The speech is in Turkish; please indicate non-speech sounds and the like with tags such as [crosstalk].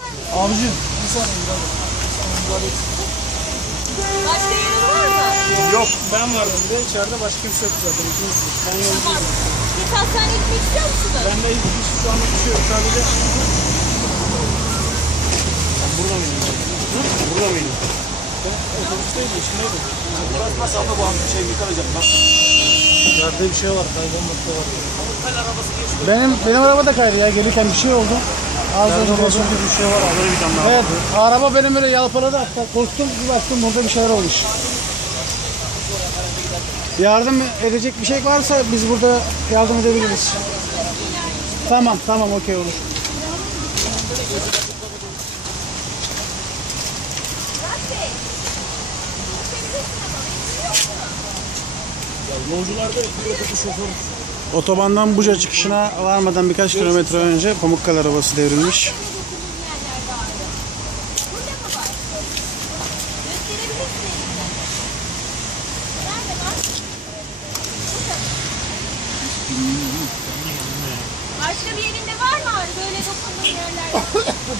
Abicim bir saniye dakika. Başka yeri var mı? Yok ben varım bir de içeride başka kimse yok zaten. İkimiz. Ben yolcuyum. Siz hastaneye gitmek istiyor musunuz? Bende hiç şu anda bir şey yok. Sadece... Sen burada mıydın? Hı? Burada mıydın? Ben otobüsteydim, içindeydim. Nasıl abla bu hafif şey yıkanacak bak. Yerde bir şey var, kaybolmakta var. Benim benim araba da kaydı ya. Gelirken bir şey oldu. Önce başımda bir şey var. Böyle bir tane daha. Evet, araba benim böyle yalpaladı hatta korktum bir baktım burada bir şeyler olmuş. Yardım edecek bir şey varsa biz burada yardım edebiliriz. Tamam tamam okey olur. Yolcularda bir şoför. Otobandan Buca çıkışına varmadan birkaç kilometre önce Pamukkale arabası devrilmiş. Başka bir yerinde var mı? Böyle dokunduğun yerlerde. [laughs]